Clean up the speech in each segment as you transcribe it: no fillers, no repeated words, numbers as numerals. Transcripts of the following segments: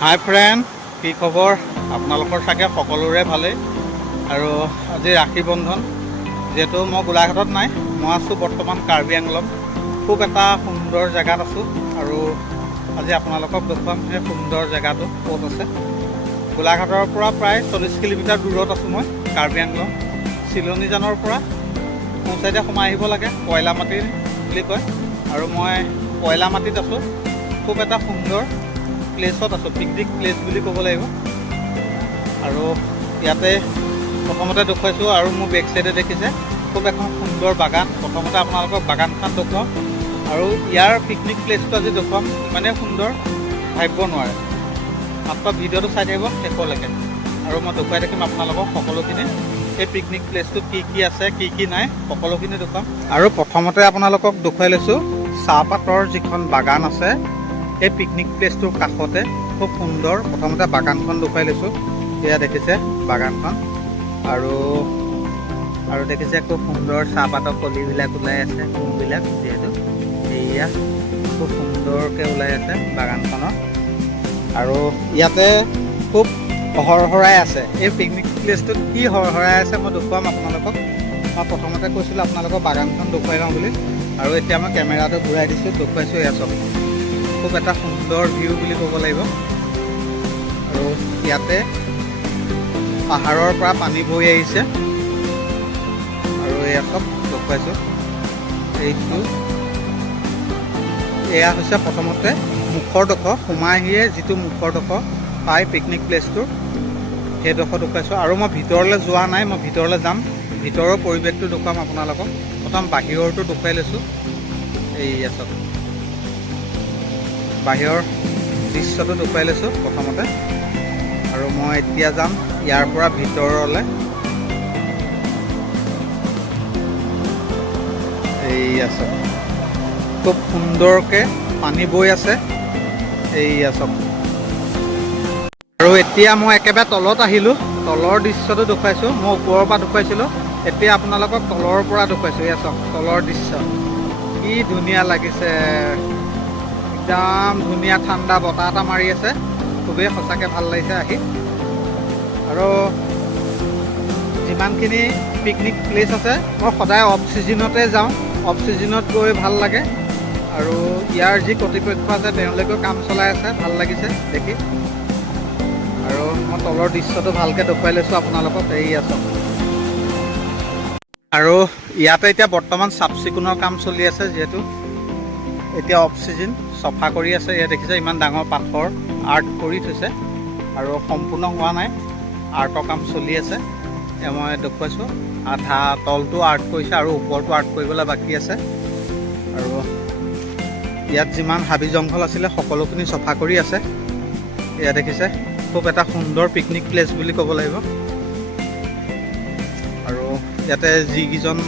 হাই friend, কি খবৰ? আপোনালোকৰ চাগে সকলোৰে ভালেই। আৰু আজি ৰাখী বন্ধন, যিহেতু মই গোলাঘাটত নাই, মই আছোঁ বৰ্তমান কাৰ্বি আংলং। খুব এটা সুন্দৰ জেগাত আছোঁ আৰু আজি আপোনালোকক দেখুৱাম সেই সুন্দৰ জেগাটো ক'ত আছে। গোলাঘাটৰ পৰা প্ৰায় 40 কিলোমিটাৰ দূৰত আছোঁ মই কাৰ্বি আংলং। চিলনীজানৰ পৰা সোঁ চাইডে সোমাই আহিব লাগে, কয়লামাটি বুলি কয়। আৰু মই কয়লামাটিত আছোঁ। খুব এটা সুন্দৰ প্লেছত আছোঁ, পিকনিক প্লেচ বুলি ক'ব লাগিব। আৰু ইয়াতে প্ৰথমতে দেখুৱাইছোঁ আৰু মোৰ বেক চাইডে দেখিছে খুব এখন সুন্দৰ বাগান। প্ৰথমতে আপোনালোকক বাগানখন দেখুৱাম আৰু ইয়াৰ পিকনিক প্লেচটো আজি দেখুৱাম। ইমানেই সুন্দৰ, ভাবিব নোৱাৰে। মাত্ৰ ভিডিঅ'টো চাই থাকিব শেষলৈকে আৰু মই দেখুৱাই থাকিম আপোনালোকক সকলোখিনি। এই পিকনিক প্লেচটোত কি কি আছে, কি কি নাই, সকলোখিনি দেখুৱাম। আৰু প্ৰথমতে আপোনালোকক দেখুৱাই লৈছোঁ চাহপাতৰ যিখন বাগান আছে এই পিকনিক প্লেচটোৰ কাষতে। খুব সুন্দৰ। প্ৰথমতে বাগানখন দেখুৱাই লৈছোঁ। এয়া দেখিছে বাগানখন আৰু দেখিছে খুব সুন্দৰ চাহপাতৰ কলিবিলাক ওলাই আছে, কোমবিলাক যিহেতু এয়া খুব সুন্দৰকৈ ওলাই আছে বাগানখনৰ। আৰু ইয়াতে খুব হৰহৰাই আছে। এই পিকনিক প্লেচটোত কি হৰহৰাই আছে মই দেখুৱাম আপোনালোকক। মই প্ৰথমতে কৈছিলোঁ আপোনালোকক বাগানখন দেখুৱাই লওঁ বুলি, আৰু এতিয়া মই কেমেৰাটো ঘূৰাই দিছোঁ, দেখুৱাইছোঁ। এয়া চব খুব এটা সুন্দৰ ভিউ বুলি ক'ব লাগিব। আৰু ইয়াতে পাহাৰৰ পৰা পানী বৈ আহিছে আৰু এয়া চব দেখুৱাইছোঁ। এয়া হৈছে প্ৰথমতে মুখৰডোখৰ, সোমাই আহিয়ে যিটো মুখৰডোখৰ পাই পিকনিক প্লেচটোৰ, সেইডোখৰ দেখুৱাইছোঁ। আৰু মই ভিতৰলৈ যোৱা নাই, মই ভিতৰলৈ যাম, ভিতৰৰ পৰিৱেশটো দেখুৱাম আপোনালোকক। প্ৰথম বাহিৰৰটো দেখুৱাই লৈছোঁ। এইয়া চব বাহিৰৰ দৃশ্যটো দেখুৱাই লৈছোঁ প্ৰথমতে। আৰু মই এতিয়া যাম ইয়াৰ পৰা ভিতৰলৈ। এইয়া চব খুব সুন্দৰকৈ পানী বৈ আছে। এইয়া চব। আৰু এতিয়া মই একেবাৰে তলত আহিলোঁ, তলৰ দৃশ্যটো দেখুৱাইছোঁ। মই ওপৰৰ পৰা দেখুৱাইছিলোঁ, এতিয়া আপোনালোকক তলৰ পৰা দেখুৱাইছোঁ। এয়া চব তলৰ দৃশ্য, কি ধুনীয়া লাগিছে। একদম ধুনীয়া ঠাণ্ডা বতাহ এটা মাৰি আছে, খুবেই সঁচাকৈ ভাল লাগিছে আহি। আৰু যিমানখিনি পিকনিক প্লেচ আছে মই সদায় অফ ছিজনতে যাওঁ, অফ ছিজনত গৈ ভাল লাগে। আৰু ইয়াৰ যি কৰ্তৃপক্ষ আছে তেওঁলোকেও কাম চলাই আছে, ভাল লাগিছে দেখি। আৰু মই তলৰ দৃশ্যটো ভালকৈ দেখুৱাই লৈছোঁ আপোনালোকক। এই আছোঁ আৰু ইয়াতে এতিয়া বৰ্তমান চাফ চিকুণৰ কাম চলি আছে, যিহেতু এতিয়া অফ ছিজন। চফা কৰি আছে। ইয়াত দেখিছে ইমান ডাঙৰ পাথৰ আৰ্ট কৰি থৈছে আৰু সম্পূৰ্ণ হোৱা নাই, আৰ্টৰ কাম চলি আছে। মই দেখুৱাইছোঁ আধা তলটো আৰ্ট কৰিছে আৰু ওপৰটো আৰ্ট কৰিবলৈ বাকী আছে। আৰু ইয়াত যিমান হাবি জংঘল আছিলে সকলোখিনি চফা কৰি আছে। এয়া দেখিছে খুব এটা সুন্দৰ পিকনিক প্লেচ বুলি ক'ব লাগিব। আৰু ইয়াতে যিকেইজন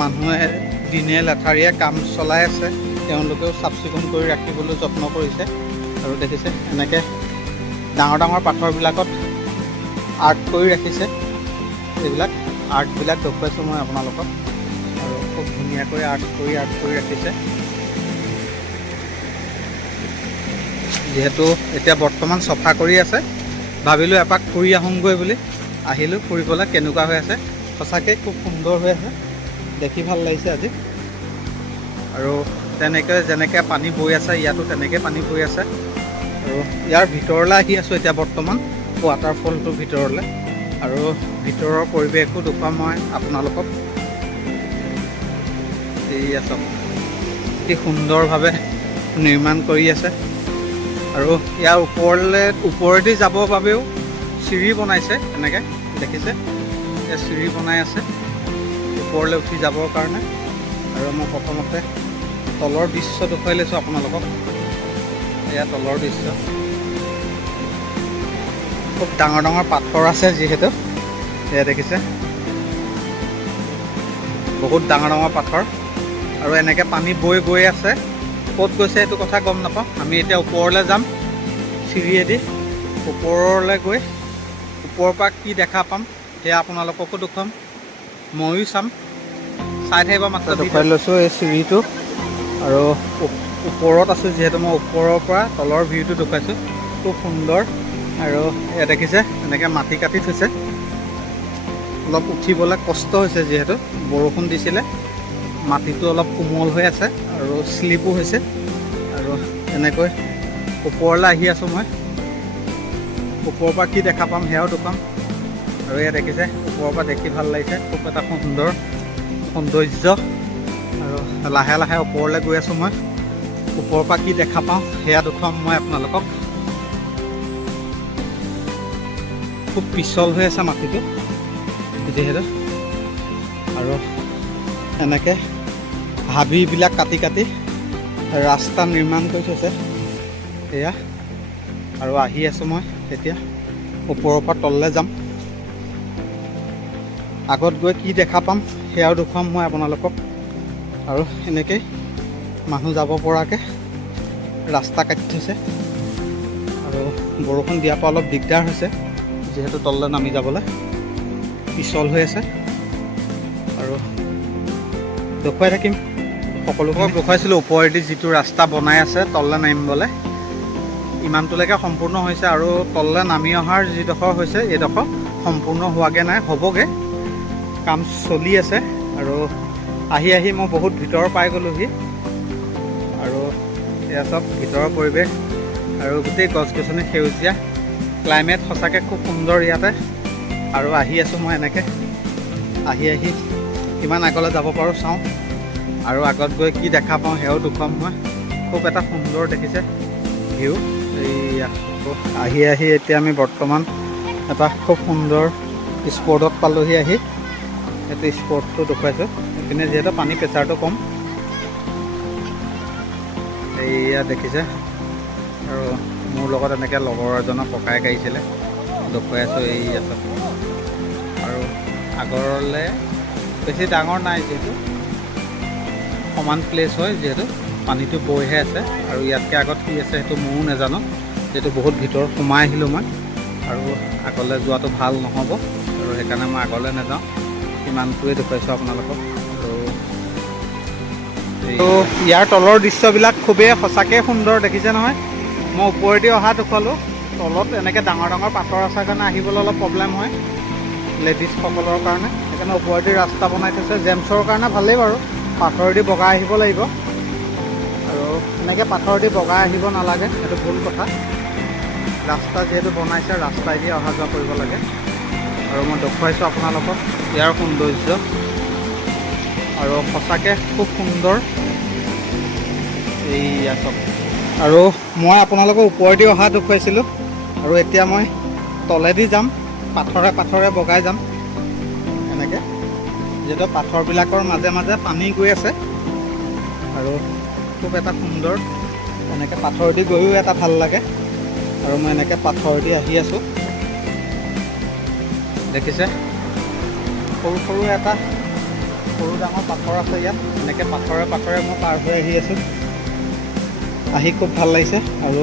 মানুহে দিনে লেঠাৰিয়ে কাম চলাই আছে তেওঁলোকেও চাফ চিকুণ কৰি ৰাখিবলৈ যত্ন কৰিছে। আৰু দেখিছে এনেকৈ ডাঙৰ ডাঙৰ পাথৰবিলাকত আৰ্ট কৰি ৰাখিছে। এইবিলাক আৰ্টবিলাক দেখুৱাইছোঁ মই আপোনালোকক। আৰু খুব ধুনীয়াকৈ আৰ্ট কৰি ৰাখিছে। যিহেতু এতিয়া বৰ্তমান চফা কৰি আছে, ভাবিলোঁ এপাক ফুৰি আহোঁগৈ বুলি আহিলোঁ ফুৰিবলৈ। কেনেকুৱা হৈ আছে, সঁচাকৈ খুব সুন্দৰ হৈ আছে, দেখি ভাল লাগিছে আজি। আৰু তেনেকৈ যেনেকৈ পানী বৈ আছে ইয়াতো তেনেকৈ পানী বৈ আছে। আৰু ইয়াৰ ভিতৰলৈ আহি আছোঁ এতিয়া বৰ্তমান, ৱাটাৰফলটোৰ ভিতৰলৈ। আৰু ভিতৰৰ পৰিৱেশো দেখুৱাম মই আপোনালোকক। এইয়া চব অতি সুন্দৰভাৱে নিৰ্মাণ কৰি আছে। আৰু ইয়াৰ ওপৰেদি যাবৰ বাবেও চিৰি বনাইছে, এনেকৈ দেখিছে এই চিৰি বনাই আছে ওপৰলৈ উঠি যাবৰ কাৰণে। আৰু মই প্ৰথমতে তলৰ দৃশ্য দেখুৱাই লৈছোঁ আপোনালোকক। এয়া তলৰ দৃশ্য, খুব ডাঙৰ ডাঙৰ পাথৰ আছে যিহেতু। এয়া দেখিছে বহুত ডাঙৰ ডাঙৰ পাথৰ। আৰু এনেকৈ পানী বৈ গৈ আছে, ক'ত গৈছে এইটো কথা গম নাপাওঁ। আমি এতিয়া ওপৰলৈ যাম চিৰিয়েদি। ওপৰলৈ গৈ ওপৰৰ পৰা কি দেখা পাম সেয়া আপোনালোককো দেখুৱাম, ময়ো চাম। চাই থাকিব মাত্ৰ। দেখুৱাই লৈছোঁ এই চিৰিটো। আৰু ওপৰত আছোঁ যিহেতু মই ওপৰৰ পৰা তলৰ ভিউটো দেখুৱাইছোঁ। খুব সুন্দৰ। আৰু এয়া দেখিছে এনেকৈ মাটি কাটি থৈছে। অলপ উঠিবলৈ কষ্ট হৈছে যিহেতু বৰষুণ দিছিলে, মাটিটো অলপ কোমল হৈ আছে আৰু শ্লিপো হৈছে। আৰু এনেকৈ ওপৰলৈ আহি আছোঁ মই। ওপৰৰ পৰা কি দেখা পাম সেয়াও দেখুৱাম। আৰু এয়া দেখিছে ওপৰৰ পৰা দেখি ভাল লাগিছে, খুব এটা সুন্দৰ সৌন্দৰ্য। আৰু লাহে লাহে ওপৰলৈ গৈ আছোঁ মই। ওপৰৰ পৰা কি দেখা পাওঁ সেয়া দেখুৱাম মই আপোনালোকক। খুব পিছল হৈ আছে মাটিটো যিহেতু, আৰু এনেকৈ হাবিবিলাক কাটি কাটি ৰাস্তা নিৰ্মাণ কৰি থৈছে এয়া। আৰু আহি আছোঁ মই এতিয়া ওপৰৰ পৰা তললৈ যাম। আগত গৈ কি দেখা পাম সেয়াও দেখুৱাম মই আপোনালোকক। আৰু এনেকৈ মানুহ যাব পৰাকৈ ৰাস্তা কাটি থৈছে। আৰু বৰষুণ দিয়াৰ পৰা অলপ দিগদাৰ হৈছে যিহেতু তললৈ নামি যাবলৈ পিছল হৈ আছে। আৰু দেখুৱাই থাকিম সকলোকে। দেখুৱাইছিলোঁ ওপৰেদি যিটো ৰাস্তা বনাই আছে তললৈ নামিবলৈ, ইমানটোলৈকে সম্পূৰ্ণ হৈছে। আৰু তললৈ নামি অহাৰ যিডোখৰ হৈছে এইডোখৰ সম্পূৰ্ণ হোৱাগৈ নাই, হ'বগৈ, কাম চলি আছে। আৰু আহি আহি মই বহুত ভিতৰ পাই গ'লোহি। আৰু এয়া চব ভিতৰৰ পৰিৱেশ আৰু গোটেই গছ গছনি সেউজীয়া, ক্লাইমেট সঁচাকৈ খুব সুন্দৰ ইয়াতে। আৰু আহি আছোঁ মই এনেকৈ, আহি আহি কিমান আগলৈ যাব পাৰোঁ চাওঁ। আৰু আগত গৈ কি দেখা পাওঁ সেয়াও দেখুৱাম মই। খুব এটা সুন্দৰ দেখিছে ভিউ। এইয়া আহি আহি এতিয়া আমি বৰ্তমান এটা খুব সুন্দৰ স্পটত পালোহি আহি। এইটো স্পটটো দেখুৱাইছোঁ। এইপিনে যিহেতু পানী প্ৰেছাৰটো কম। এইয়া দেখিছে। আৰু মোৰ লগত এনেকৈ লগৰ এজনৰ ককায়েক আহিছিলে, দেখুৱাই আছোঁ। এইয়া চব আৰু আগৰলৈ বেছি ডাঙৰ নাই যিহেতু, সমান প্লেচ হয় যিহেতু, পানীটো বৈহে আছে। আৰু ইয়াতকৈ আগত কি আছে সেইটো ময়ো নাজানো, যিহেতু বহুত ভিতৰত সোমাই আহিলোঁ মই। আৰু আগলৈ যোৱাটো ভাল নহ'ব, আৰু সেইকাৰণে মই আগলৈ নাযাওঁ। ইমানটোৱে দেখুৱাইছোঁ আপোনালোকক। আৰু ইয়াৰ তলৰ দৃশ্যবিলাক খুবেই সঁচাকৈ সুন্দৰ দেখিছে নহয়। মই ওপৰেদি অহা দেখুৱালোঁ, তলত এনেকৈ ডাঙৰ ডাঙৰ পাথৰ আছে কাৰণে আহিবলৈ অলপ প্ৰব্লেম হয় লেডিজসকলৰ কাৰণে। সেইকাৰণে ওপৰেদি ৰাস্তা বনাই থৈছে। জেমছৰ কাৰণে ভালেই বাৰু, পাথৰেদি বগাই আহিব লাগিব। আৰু এনেকৈ পাথৰেদি বগাই আহিব নালাগে, সেইটো ভুল কথা। ৰাস্তা যিহেতু বনাইছে ৰাস্তাইদি অহা যোৱা কৰিব লাগে। আৰু মই দেখুৱাইছোঁ আপোনালোকক ইয়াৰ সৌন্দৰ্য। আৰু সঁচাকৈ খুব সুন্দৰ এইয়া চব। আৰু মই আপোনালোকক ওপৰেদি অহা দেখুৱাইছিলোঁ, আৰু এতিয়া মই তলেদি যাম, পাথৰে পাথৰে বগাই যাম এনেকৈ, যিহেতু পাথৰবিলাকৰ মাজে মাজে পানী গৈ আছে। আৰু খুব এটা সুন্দৰ, এনেকৈ পাথৰেদি গৈও এটা ভাল লাগে। আৰু মই এনেকৈ পাথৰেদি আহি আছোঁ দেখিছে। সৰু সৰু এটা সৰু ডাঙৰ পাথৰ আছে ইয়াত। এনেকৈ পাথৰে পাথৰে মই পাৰ হৈ আহি আছোঁ। আহি খুব ভাল লাগিছে। আৰু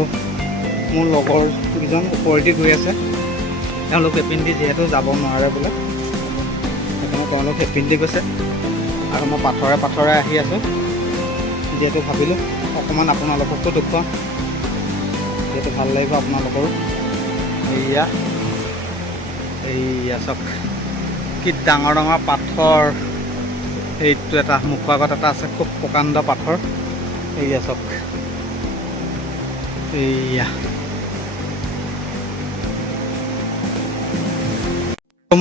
মোৰ লগৰ কেইজন ওপৰেদি গৈ আছে। তেওঁলোক এপিন্দি যিহেতু যাব নোৱাৰে বোলে, সেইকাৰণে তেওঁলোক এপিন্দি গৈছে। আৰু মই পাথৰে পাথৰে আহি আছোঁ, যিহেতু ভাবিলোঁ অকণমান আপোনালোককো দেখুৱাম, যিহেতু ভাল লাগিব আপোনালোকৰো। এইয়া এইয়া চাওক কি ডাঙৰ ডাঙৰ পাথৰ। এইটো এটা মুখৰ আগত এটা আছে খুব প্ৰকাণ্ড পাথৰ। এইয়া চাওক, এইয়া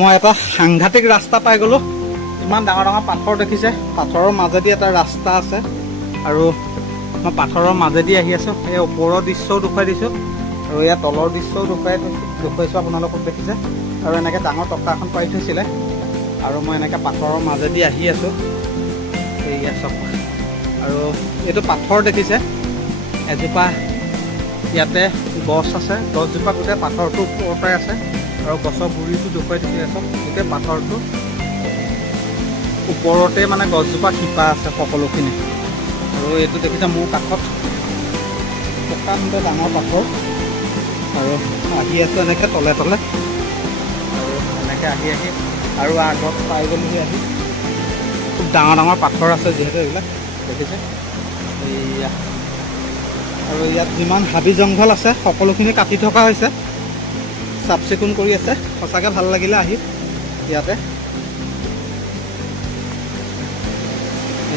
মই এটা সাংঘাতিক ৰাস্তা পাই গ'লোঁ। ইমান ডাঙৰ ডাঙৰ পাথৰ দেখিছে, পাথৰৰ মাজেদি এটা ৰাস্তা আছে। আৰু মই পাথৰৰ মাজেদি আহি আছোঁ। এই ওপৰৰ দৃশ্যও দেখুৱাই দিছোঁ, আৰু ইয়াৰ তলৰ দৃশ্যও দেখুৱাইছোঁ আপোনালোকক দেখিছে। আৰু এনেকৈ ডাঙৰ টকা এখন পাৰি থৈছিলে, আৰু মই এনেকৈ পাথৰৰ মাজেদি আহি আছোঁ। এইয়া চব। আৰু এইটো পাথৰ দেখিছে, এজোপা ইয়াতে গছ আছে, গছজোপা গোটেই পাথৰটো ওপৰতে আছে। আৰু গছৰ গুৰিটো দেখুৱাই দিছে চব, গোটেই পাথৰটো ওপৰতে মানে গছজোপা শিপা আছে সকলোখিনি। আৰু এইটো দেখিছে মোৰ কাষত প্ৰকাণ্ড ডাঙৰ পাথৰ। আৰু আহি আছোঁ এনেকৈ তলে তলে, আৰু এনেকৈ আহি আহি আৰু আগত পাই গ'লোহি আহি। খুব ডাঙৰ ডাঙৰ পাথৰ আছে যিহেতু এইবিলাক দেখিছে। এইয়া আৰু ইয়াত যিমান হাবি জংঘল আছে সকলোখিনি কাটি থকা হৈছে, চাফ চিকুণ কৰি আছে। সঁচাকৈ ভাল লাগিলে আহি ইয়াতে।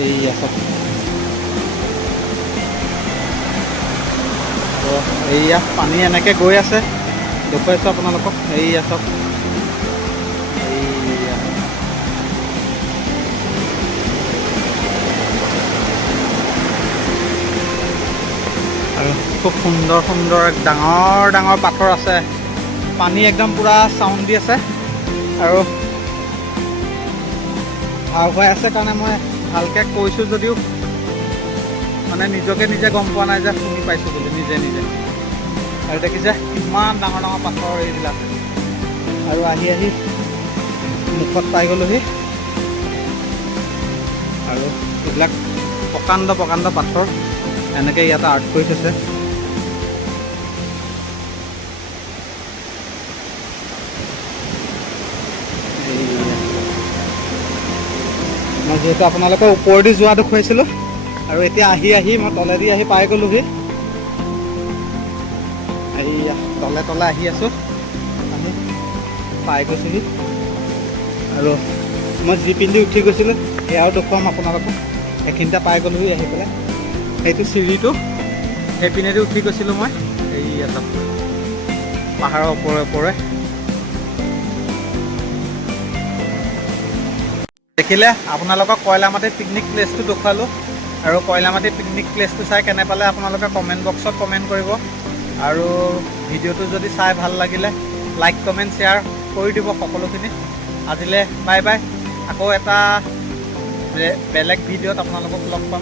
এইয়া চাওক, এইয়া পানী এনেকৈ গৈ আছে, দেখুৱাইছোঁ আপোনালোকক। এইয়া চাওক, এইয়া আৰু খুব সুন্দৰ সুন্দৰ ডাঙৰ ডাঙৰ পাথৰ আছে। পানী একদম পূৰা চাউণ্ড দি আছে আৰু ভাও হৈ আছে কাৰণে মই ভালকৈ কৈছোঁ যদিও মানে নিজকে নিজে গম পোৱা নাই যে শুনি পাইছোঁ বুলি নিজে নিজে। আৰু দেখিছে কিমান ডাঙৰ ডাঙৰ পাথৰ এইবিলাক। আৰু আহি আহি মুখত পাই গ'লোহি। আৰু এইবিলাক প্ৰকাণ্ড প্ৰকাণ্ড পাথৰ এনেকৈ ইয়াতে আৰ্ট কৰি থৈছে। মই যিহেতু আপোনালোকৰ ওপৰেদি যোৱা দেখুৱাইছিলোঁ, আৰু এতিয়া আহি আহি মই তলেদি আহি পাই গ'লোহি। এইয়া তলে তলে আহি আছোঁ, আহি পাই গৈছোঁহি। আৰু মই যি পিন্ধি উঠি গৈছিলোঁ সেয়াও দেখুৱাম আপোনালোকক। এইখিনিতে পাই গ'লোহি আহি পেলাই। সেইটো চিৰিটো সেইপিনেদি উঠি গৈছিলোঁ মই। এইয়া চাওক, পাহাৰৰ ওপৰে ওপৰে দেখিলে। আপোনালোকক কয়লামাটি পিকনিক প্লেচটো দেখুৱালোঁ, আৰু কয়লামাটি পিকনিক প্লেচটো চাই কেনে পালে আপোনালোকে কমেণ্ট বক্সত কমেণ্ট কৰিব। আৰু ভিডিঅ'টো যদি চাই ভাল লাগিলে লাইক কমেণ্ট শ্বেয়াৰ কৰি দিব সকলোখিনি। আজিলৈ বাই বাই। আকৌ এটা বেলেগ ভিডিঅ'ত আপোনালোকক লগ পাম।